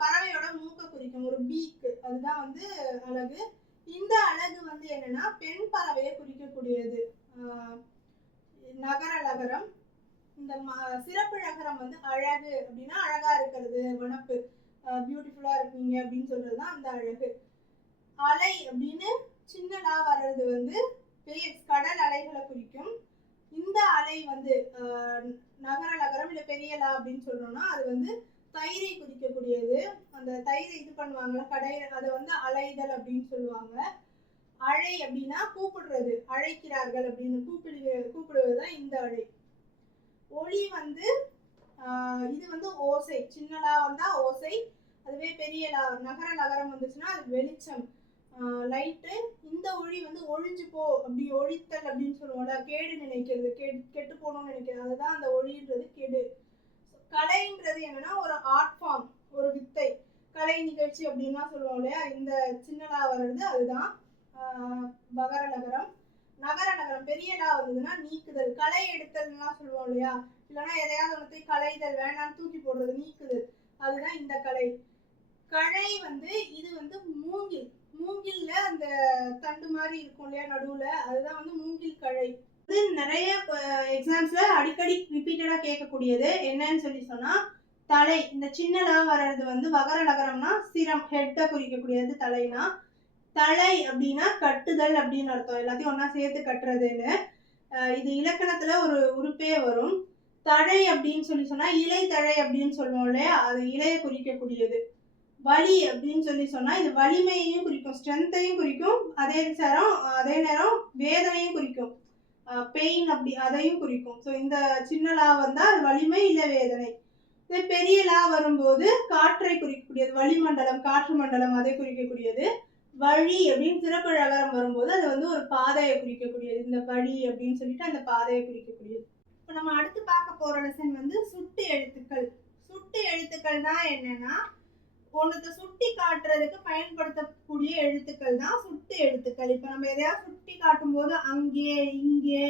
பறவையோட மூக்கை குறிக்கும், ஒரு பீக்கு, அதுதான் வந்து அழகு. இந்த அழகு வந்து என்னன்னா பெண் பறவையை குறிக்கக்கூடியது நகர நகரம். இந்த சிறப்பு நகரம் வந்து அழகு அப்படின்னா அழகா இருக்கிறது, வனப்பு, பியூட்டிஃபுல்லா இருக்கீங்க அப்படின்னு சொல்றதுதான் அந்த அழகு. அலை அப்படின்னு சின்னதா வர்றது வந்து கடல் அலைகளை குறிக்கும். இந்த அலை வந்து நகர நகரம் இல்ல பெரிய லா அப்படின்னு சொல்றோம்னா அது வந்து தயிரை குறிக்கக்கூடியது. அந்த தயிரை இது பண்ணுவாங்கல்ல கடை, அதை வந்து அலைதல் அப்படின்னு சொல்லுவாங்க. அழை அப்படின்னா கூப்பிடுறது, அழைக்கிறார்கள் அப்படின்னு கூப்பிடுவதுதான் இந்த அழை. ஒளி வந்து இது வந்து ஓசை, சின்னலா வந்தா ஓசை, அதுவே பெரிய நகர நகரம் வந்துச்சுன்னா அது வெளிச்சம், லைட்டு. இந்த ஒளி வந்து ஒழிஞ்சு போ, அப்படி ஒழித்தல் அப்படின்னு சொல்லுவோம்ல, கேடு நினைக்கிறது, கெட்டு போகணும்னு நினைக்கிறது, அதுதான் அந்த ஒளின்றது கெடு. கலைன்றது என்னன்னா ஒரு ஆர்ட் ஃபார்ம், ஒரு வித்தை, கலை நிகழ்ச்சி அப்படின்லாம் சொல்லுவோம் இல்லையா, இந்த சின்னலா வர்றது அதுதான் வகர நகரம். நகர நகரம் பெரிய லா வந்ததுன்னா நீக்குதல், களை எடுத்தல்னா சொல்லுவோம் இல்லையா, இல்லைன்னா எதையாவது ஒன்றத்தை களைதல், வேணான்னு தூக்கி போடுறது, நீக்குதல், அதுதான் இந்த கலை. கழை வந்து இது வந்து மூங்கில், மூங்கில்ல அந்த தண்டு மாதிரி இருக்கும் இல்லையா நடுவுல, அதுதான் வந்து மூங்கில் கழை. இது நிறைய எக்ஸாம்ஸ்ல அடிக்கடி ரிப்பீட்டடா கேட்கக்கூடியது. என்னன்னு சொல்லி சொன்னா தலை, இந்த சின்னலா வர்றது வந்து வகர நகரம்னா சிரம், ஹெட்டை குறிக்கக்கூடியது தலைனா. தலை அப்படின்னா கட்டுதல் அப்படின்னு அர்த்தம், எல்லாத்தையும் ஒன்னா சேர்த்து கட்டுறதுன்னு. இது இலக்கணத்துல ஒரு உறுப்பே வரும். தழை அப்படின்னு சொல்லி சொன்னா இலை தழை அப்படின்னு சொல்லுவோம் இல்லையா, அது இலையை குறிக்கக்கூடியது. வலி அப்படின்னு சொல்லி சொன்னா இது வலிமையையும் குறிக்கும், ஸ்ட்ரென்த்தையும் குறிக்கும், அதே நேரம் வேதனையும் குறிக்கும், பெயின் அப்படி அதையும் குறிக்கும். ஸோ இந்த சின்ன லா வந்தா அது வலிமை இல்ல வேதனை. பெரிய லா வரும்போது காற்றை குறிக்கக்கூடியது, வளிமண்டலம், காற்று மண்டலம், அதை குறிக்கக்கூடியது. வழி அப்படின்னு சிறப்பு நகரம் வரும்போது அது வந்து ஒரு பாதையை குறிக்கக்கூடியது, இந்த வழி அப்படின்னு சொல்லிட்டு அந்த பாதையை குறிக்கக்கூடியது. இப்போ நம்ம அடுத்து பார்க்க போற லெசன் வந்து சுட்டு எழுத்துக்கள். சுட்டு எழுத்துக்கள் தான் என்னன்னா ஒன்னத்தை சுட்டி காட்டுறதுக்கு பயன்படுத்தக்கூடிய எழுத்துக்கள் தான் சுட்டு எழுத்துக்கள். இப்ப நம்ம எதையாவது சுட்டி காட்டும் போது அங்கே, இங்கே,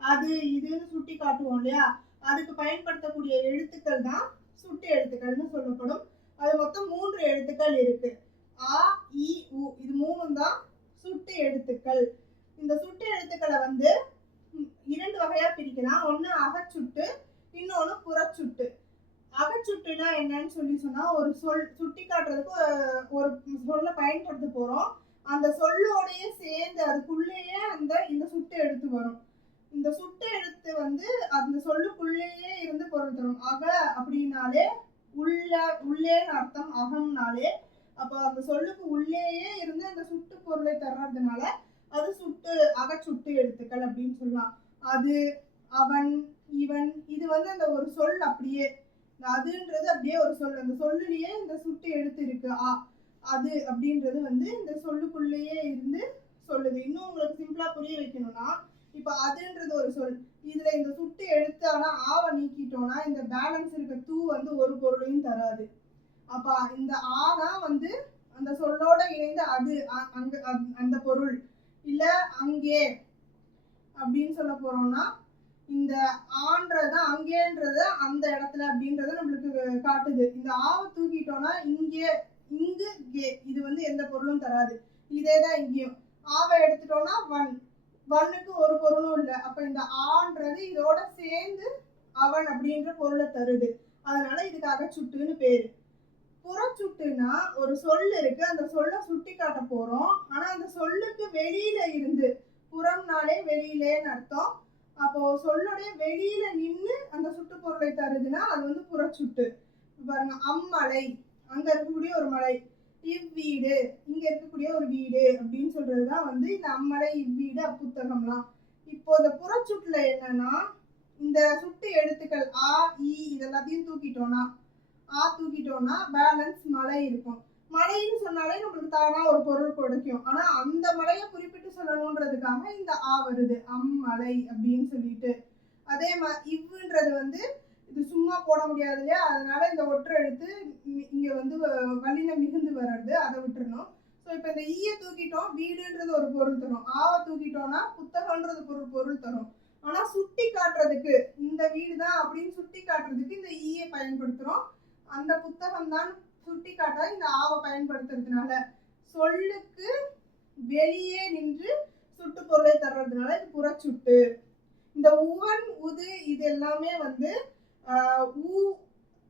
அது, இதுன்னு சுட்டி காட்டுவோம் இல்லையா, அதுக்கு பயன்படுத்தக்கூடிய எழுத்துக்கள் தான் சுட்டு எழுத்துக்கள்னு சொல்லப்படும். அது மொத்தம் 3 எழுத்துக்கள் இருக்கு. ஆ, இ, உ, இது 3 தான் சுட்டு எழுத்துக்கள். இந்த சுட்டு எழுத்துக்களை வந்து 2 வகையா பிரிக்கலாம். ஒண்ணு அகச்சுட்டு, இன்னொன்னு புறச்சுட்டு. அகச்சுட்டுனா என்னன்னு சொல்லி சொன்னா ஒரு சொல் சுட்டி காட்டுறதுக்கு ஒரு சொல்ல பயன்படுத்த போறோம், அந்த சொல்லோடைய சேர்ந்து அதுக்குள்ளேயே இந்த சுட்டு எழுத்து வரும். இந்த சுட்டு எழுத்து வந்து அந்த சொல்லுக்குள்ளேயே இருந்து பொருள் தரும். அக அப்படின்னாலே உள்ளேன்னு அர்த்தம் அகம்னாலே. அப்ப அந்த சொல்லுக்கு உள்ளேயே இருந்து அந்த சுட்டு பொருளை தர்றதுனால அது அகச்சுட்டு எழுத்துக்கள் அப்படின்னு சொல்லலாம். அது, அவன், இவன், இது வந்து அந்த ஒரு சொல் அப்படியே, அதுன்றது அப்படியே ஒரு சொல், அந்த சொல்லுலயே இந்த சுட்டு எழுத்து இருக்கு. அது அப்படின்றது வந்து இந்த சொல்லுக்குள்ளேயே இருந்து சொல்லுது. இன்னும் உங்களுக்கு சிம்பிளா புரிய வைக்கணும்னா, இப்ப அதுன்றது ஒரு சொல், இதுல இந்த சுட்டு எழுத்தானா ஆவை நீக்கிட்டோம்னா இந்த பேலன்ஸ் இருக்க தூ வந்து ஒரு பொருளையும் தராது. அப்ப இந்த தான் வந்து அந்த சொல்லோட இணைந்து அது அங்க அந்த பொருள் இல்ல அங்கே அப்படின்னு சொல்ல போறோம்னா, இந்த ஆன்றத அங்கேன்றது அந்த இடத்துல அப்படின்றத நம்மளுக்கு காட்டுது. இந்த ஆவை தூக்கிட்டோம்னா இங்கே, இங்கு, கே, இது வந்து எந்த பொருளும் தராது. இதேதான் இங்கேயும். ஆவை எடுத்துட்டோம்னா வன்னுக்கு ஒரு பொருளும் இல்லை. அப்ப இந்த ஆன்றது இதோட சேர்ந்து அவன் அப்படின்ற பொருளை தருது. அதனால இதுக்கு அகச்சுட்டுன்னு பேரு. புறச்சுட்டுனா ஒரு சொல் இருக்கு, அந்த சொல்ல சுட்டி காட்ட போறோம். ஆனா அந்த சொல்லுக்கு வெளியில இருந்து, புறம்னாலே வெளியிலேன்னு அர்த்தம். அப்போ சொல்லுடைய வெளியில நின்று அந்த சுட்டு பொருளை தருதுன்னா அது வந்து புறச்சுட்டு. பாருங்க, அம்மலை, அங்க இருக்கக்கூடிய ஒரு மலை, இவ்வீடு, இங்க இருக்கக்கூடிய ஒரு வீடு அப்படின்னு சொல்றதுதான் வந்து இந்த அம்மலை, இவ்வீடு, அப்புத்தகம்லாம். இப்போ இந்த புறச்சுட்டுல என்னன்னா, இந்த சுட்டு எழுத்துக்கள் ஆ, இ இதெல்லாத்தையும் தூக்கிட்டோம்னா பேலன்ஸ் மலை இருக்கும். மலைன்னு சொன்னாலே நம்மளுக்கு தானா ஒரு பொருள் கிடைக்கும். ஆனா அந்த மலையை குறிப்பிட்டு சொல்லணும்ன்றதுக்காக இந்த ஆ வருது, அம்மலை அப்படின்னு சொல்லிட்டு. அதே மாதிரி இவ்வுன்றது வந்து இது சும்மா போட முடியாது இல்லையா, அதனால இந்த ஒற்றை எழுத்து இங்க வந்து வல்லின மிகுந்து வர்றது, அதை விட்டுறணும். ஸோ இப்போ இந்த ஈய தூக்கிட்டோம், வீடுன்றது ஒரு பொருள் தரும். ஆவை தூக்கிட்டோம்னா புத்தகம்ன்றது பொருள் தரும். ஆனா சுட்டி காட்டுறதுக்கு இந்த வீடு தான் அப்படின்னு சுட்டி காட்டுறதுக்கு இந்த ஈயை பயன்படுத்துறோம். அந்த புத்தகம் தான் சுட்டி காட்ட இந்த ஆவை பயன்படுத்துறதுனால சொல்லுக்கு வெளியே நின்று சுட்டு பொருளை தர்றதுனால இது புறச்சுட்டு. இந்த உவன், உது இது எல்லாமே வந்து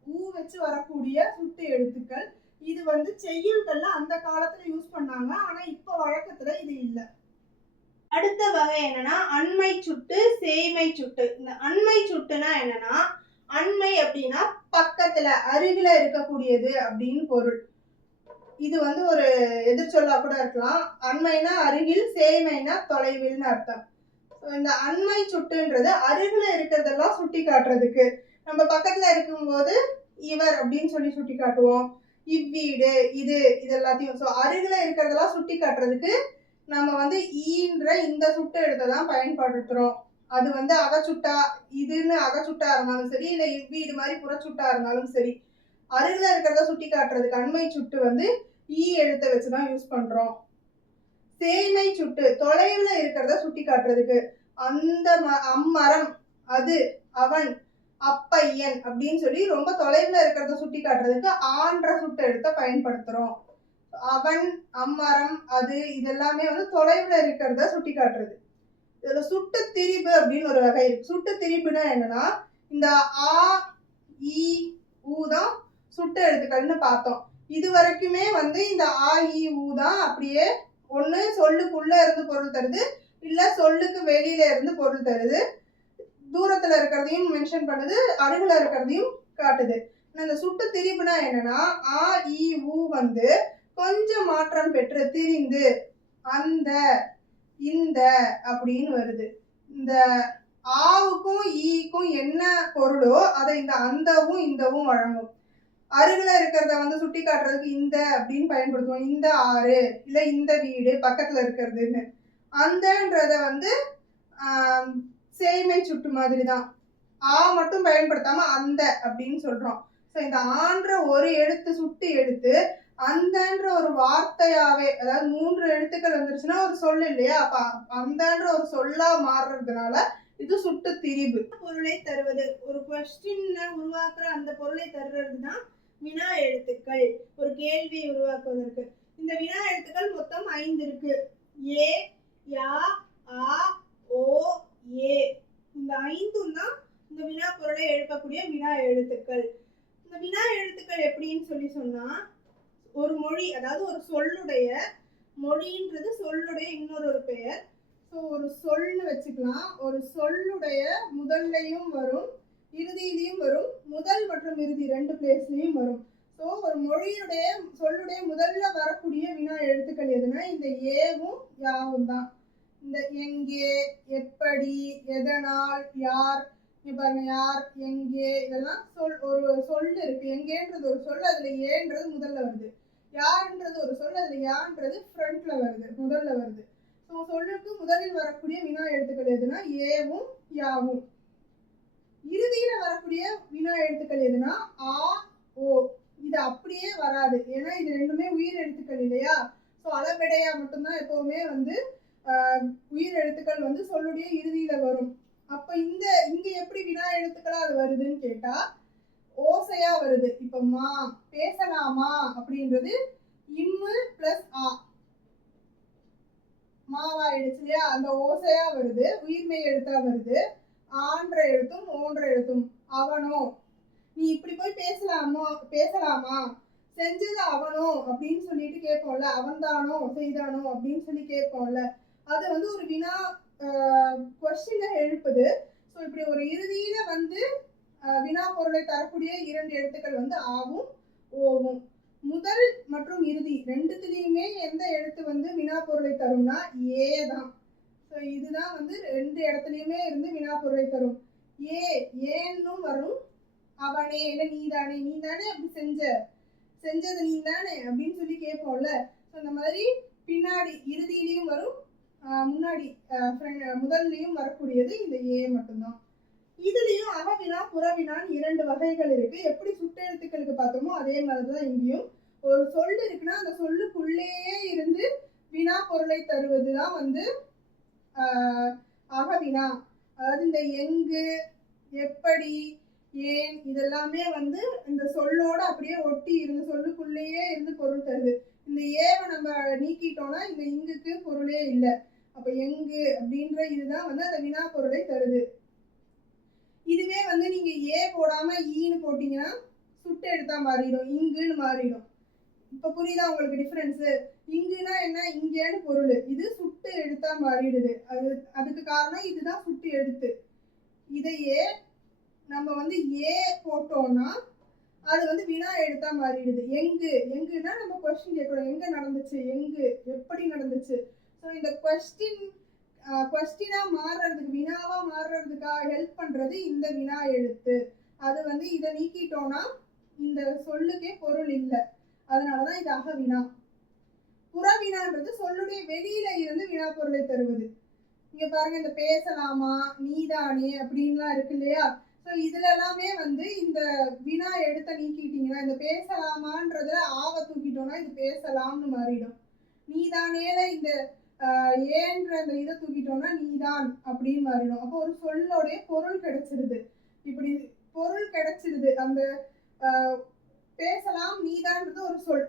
ஊ வச்சு வரக்கூடிய சுட்டு எழுத்துக்கள். இது வந்து செய்யுள்கள்ல அந்த காலத்துல யூஸ் பண்ணாங்க, ஆனா இப்ப வழக்கத்துல இது இல்லை. அடுத்த வகை என்னன்னா அண்மை சுட்டு, சேய்மை சுட்டு. இந்த அண்மை சுட்டுனா என்னன்னா, அண்மை அப்படின்னா பக்கத்துல அருகில இருக்கக்கூடியது அப்படின்னு பொருள். இது வந்து ஒரு எதிர்ச்சொல்லா கூட இருக்கலாம். அண்மைனா அருகில், சேய்மைனா தொலைவில்னு அர்த்தம். இந்த அண்மை சுட்டுன்றது அருகில இருக்கிறதெல்லாம் சுட்டி காட்டுறதுக்கு. நம்ம பக்கத்துல இருக்கும்போது இவர் அப்படின்னு சொல்லி சுட்டி காட்டுவோம். இவ்வீடு, இது எல்லாத்தையும். ஸோ அருகில இருக்கிறதெல்லாம் சுட்டி காட்டுறதுக்கு நம்ம வந்து ஈன்ற இந்த சுட்டு எழுத்தை தான் பயன்படுத்துறோம். அது வந்து அகச்சுட்டா, இதுன்னு அகச்சுட்டா இருந்தாலும் சரி, இல்லை இவ்வீடு மாதிரி புறச்சுட்டா இருந்தாலும் சரி, அருகில இருக்கிறத சுட்டி காட்டுறதுக்கு அண்மை சுட்டு வந்து ஈ எழுத்தை வச்சுதான் யூஸ் பண்றோம். சேய்மை சுட்டு தொலைவுல இருக்கிறத சுட்டி காட்டுறதுக்கு அந்த அம்மரம், அது, அவன், அப்பையன் அப்படின்னு சொல்லி ரொம்ப தொலைவுல இருக்கிறத சுட்டி காட்டுறதுக்கு ஆன்ற சுட்டு எழுத்தை பயன்படுத்துறோம். அவன், அம்மரம், அது இதெல்லாமே வந்து தொலைவுல இருக்கிறத சுட்டி காட்டுறது. இதுல சுட்டு திரிபு அப்படின்னு ஒரு வகை இருக்கு. சுட்டு திரிபுனா என்னன்னா, இந்த ஆ, இ, ஊ தான் சுட்டு எழுத்துக்கள்னு பார்த்தோம். இது வரைக்குமே வந்து இந்த ஆ, இ, ஊ தான் அப்படியே ஒண்ணு சொல்லுக்குள்ள இருந்து பொருள் தருது, இல்ல சொல்லுக்கு வெளியில இருந்து பொருள் தருது. தூரத்துல இருக்கிறதையும் மென்ஷன் பண்ணுது, அருகில இருக்கிறதையும் காட்டுது. இந்த சுட்டு திரிபுனா என்னன்னா, ஆ, இ, ஊ வந்து கொஞ்சம் மாற்றம் பெற்று திரிந்து அந்த, இந்த அப்படின்னு வருது. இந்த ஆவுக்கும் ஈக்கும் என்ன பொருளோ அதை இந்த அந்தவும் இந்தவும் வழங்கும். அருகில இருக்கிறத வந்து சுட்டி காட்டுறதுக்கு இந்த அப்படின்னு பயன்படுத்துவோம். இந்த ஆறு, இல்ல இந்த வீடு பக்கத்துல இருக்கிறதுன்னு. அந்தன்றத வந்து சேய்மை சுட்டு மாதிரி தான். ஆ மட்டும் பயன்படுத்தாம அந்த அப்படின்னு சொல்றோம். ஸோ இந்த ஆன்ற ஒரு எழுத்து சுட்டு எடுத்து அந்தன்ற ஒரு வார்த்தையாவே, அதாவது 3 எழுத்துக்கள் வந்துருச்சுன்னா ஒரு சொல் இல்லையா, அப்ப அந்தன்ற ஒரு சொல்லா மாறுறதுனால இது சுட்டு திரிபு. பொருளை தருவது, ஒரு கொஸ்டின் உருவாக்குற அந்த பொருளை தருறதுதான் வினா எழுத்துக்கள். ஒரு கேள்வியை உருவாக்குவதற்கு இந்த வினா எழுத்துக்கள் மொத்தம் 5 இருக்கு. ஏ, யா, ஆ, ஓ, ஏ. இந்த 5ம் தான் இந்த வினா பொருளை எழுப்பக்கூடிய வினா எழுத்துக்கள். இந்த வினா எழுத்துக்கள் எப்படின்னு சொன்னா, ஒரு மொழி, அதாவது ஒரு சொல்லுடைய, மொழின்றது சொல்லுடைய இன்னொரு பெயர். ஸோ ஒரு சொல்னு வச்சுக்கலாம். ஒரு சொல்லுடைய முதல்லையும் வரும், இறுதியிலையும் வரும், முதல் மற்றும் இறுதி 2 பிளேஸ்லையும் வரும். ஸோ ஒரு மொழியுடைய சொல்லுடைய முதல்ல வரக்கூடிய வினா எழுத்துக்கள் எதுனா இந்த ஏவும் யாவும் தான். இந்த எங்கே, எப்படி, எதனால், யார், பாருங்க யார், எங்கே, இதெல்லாம் ஒரு சொல் இருக்கு. எங்கேன்றது ஒரு சொல், அதுல ஏன்றது முதல்ல வருது. யாருன்றது ஒரு சொல், அதுல யான்றது ஃப்ரண்ட்ல வருது, முதல்ல வருது. ஸோ சொல்லுக்கு முதலில் வரக்கூடிய வினா எழுத்துக்கள் எதுனா ஏவும் யாவும். இறுதியில வரக்கூடிய வினா எழுத்துக்கள் எதுனா ஆ, ஓ. இது அப்படியே வராது, ஏன்னா இது ரெண்டுமே உயிர் எழுத்துக்கள் இல்லையா. ஸோ அளபெடையா மட்டும்தான் எப்பவுமே வந்து உயிர் எழுத்துக்கள் வந்து சொல்லுடைய இறுதியில வரும். அப்ப இங்க எப்படி வினா எழுத்துக்களா அது வருதுன்னு கேட்டா ஓசையா வருது. இப்ப மா, பேசலாமா அப்படின்றது இம்மு பிளஸ் ஆ, மாவாயிடுச்சு இல்லையா, அந்த ஓசையா வருது, உயிர்மெய் எழுத்தா வருது. ஆன்ற எழுத்தும் ஓன்ற எழுத்தும். அவனோ, நீ இப்படி போய் பேசலாமா, செஞ்சது அவனோ அப்படின்னு சொல்லிட்டு கேட்போம்ல, அவன்தானோ செய்தானோ அப்படின்னு சொல்லி கேட்போம்ல, அது வந்து ஒரு வினா கொஸ்டினை எழுப்புது. ஸோ இப்படி ஒரு இறுதியில வந்து வினா பொருளை தரக்கூடிய 2 எழுத்துக்கள் வந்து ஆவும் ஓவும். முதல் மற்றும் இறுதி ரெண்டுத்துலயுமே எந்த எழுத்து வந்து வினா பொருளை தரும்னா ஏ தான். ஸோ இதுதான் வந்து 2 இடத்துலயுமே இருந்து வினா பொருளை தரும். ஏன்னும் வரும், அவனே இல்ல நீதானே, நீதானே அப்படி செஞ்சது நீதானே அப்படின்னு சொல்லி கேட்போம்ல. ஸோ இந்த மாதிரி பின்னாடி இறுதியிலையும் வரும், முன்னாடி முதல்லையும் வரக்கூடியது இந்த ஏ மட்டும்தான். இதுலயும் அகவினா புறவினான்னு 2 வகைகள் இருக்கு. எப்படி சுட்டெழுத்துக்களுக்கு பார்த்தோமோ அதே மாதிரிதான் இங்கேயும். ஒரு சொல் இருக்குன்னா அந்த சொல்லுக்குள்ளேயே இருந்து வினா பொருளை தருவதுதான் வந்து அகவினா. அதாவது இந்த எங்கு, எப்படி, ஏன் இதெல்லாமே வந்து இந்த சொல்லோட அப்படியே ஒட்டி இருந்து சொல்லுக்குள்ளேயே இருந்து பொருள் தருது. இந்த ஏவை நம்ம நீக்கிட்டோம்னா இந்த இங்குக்கு பொருளே இல்லை. அப்ப எங்கு அப்படின்ற இதுதான் வந்து அந்த வினா பொருளை தருது. இதுவே வந்து நீங்க ஏ போடாம ஈன்னு போட்டீங்கன்னா சுட்டு எடுத்தா மாறிடும், இங்குன்னு மாறிடும். இப்ப புரியுதா உங்களுக்கு டிஃபரன்ஸ்? இங்குன்னா என்ன, இங்கேன்னு பொருள், இது சுட்டு எடுத்தா மாறிடுது. அதுக்கு காரணம் இதுதான் சுட்டு எழுத்து. இதையே நம்ம வந்து ஏ போட்டோம்னா அது வந்து வினா எழுத்தா மாறிடுது. எங்குன்னா நம்ம கொஸ்டின் கேட்கிறோம், எங்க நடந்துச்சு, எங்கு, எப்படி நடந்துச்சு. ஸோ இந்த கொஸ்டினா மாறுறதுக்கு, வினாவா மாறுறதுக்காக ஹெல்ப் பண்றது இந்த வினா எழுத்து. அது வந்து இதை நீக்கிட்டோம்னா இந்த சொல்லுக்கே பொருள் இல்லை, அதனாலதான் இது அகவினா. புறவினான்றது சொல்லுடைய வெளியில இருந்து வினா பொருளை தருவது. இங்க பாருங்க, இந்த பேசலாமா, நீதானே அப்படின்லாம் இருக்கு இல்லையா. ஸோ இதுல எல்லாமே வந்து இந்த வினா எழுத்த நீக்கிட்டீங்கன்னா, இந்த பேசலாமான்றதுல ஆவை தூக்கிட்டோம்னா இது பேசலாம்னு மாறிடும். நீதானேல இந்த ஏன்ற அந்த இதை தூக்கிட்டோம்னா நீதான் அப்படின்னு மாறிடும். அப்போ ஒரு சொல்லோடைய பொருள் கிடைச்சிருது. இப்படி பொருள் கிடைச்சிருது. அந்த பேசலாம் நீதான்றது ஒரு சொல்,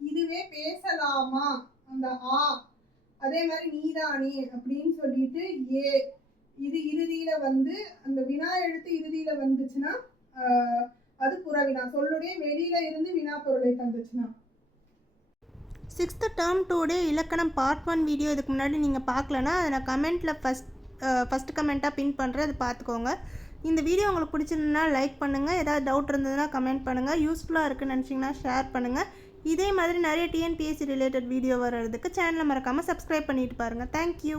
இதுவே பேசலாமா அந்த ஆ, அதே மாதிரி நீதானே அப்படின்னு சொல்லிட்டு ஏ, இது இறுதியில வந்து அந்த வினா எழுத்து இறுதியில வந்துச்சுன்னா அது புறவினா, சொல்லுடைய வெளியில இருந்து வினா பொருளை தந்துச்சுன்னா. 6th டேர்ம் 2 இலக்கணம் பார்ட் 1 வீடியோ இதுக்கு முன்னாடி நீங்கள் பார்க்கலன்னா அதை நான் கமெண்ட்டில் ஃபஸ்ட் கமெண்ட்டாக பின் பண்ணுறேன், அதை பார்த்துக்கோங்க. இந்த வீடியோ உங்களுக்கு பிடிச்சிருந்ததுன்னா லைக் பண்ணுங்கள், ஏதாவது டவுட் இருந்ததுன்னா கமெண்ட் பண்ணுங்கள், யூஸ்ஃபுல்லாக இருக்குன்னு நினச்சிங்கன்னா ஷேர் பண்ணுங்கள். இதே மாதிரி நிறைய டிஎன்பிஎஸ்சி ரிலேட்டட் வீடியோ வர்றதுக்கு சேனலை மறக்காமல் சப்ஸ்கிரைப் பண்ணிட்டு பாருங்கள். தேங்க்யூ.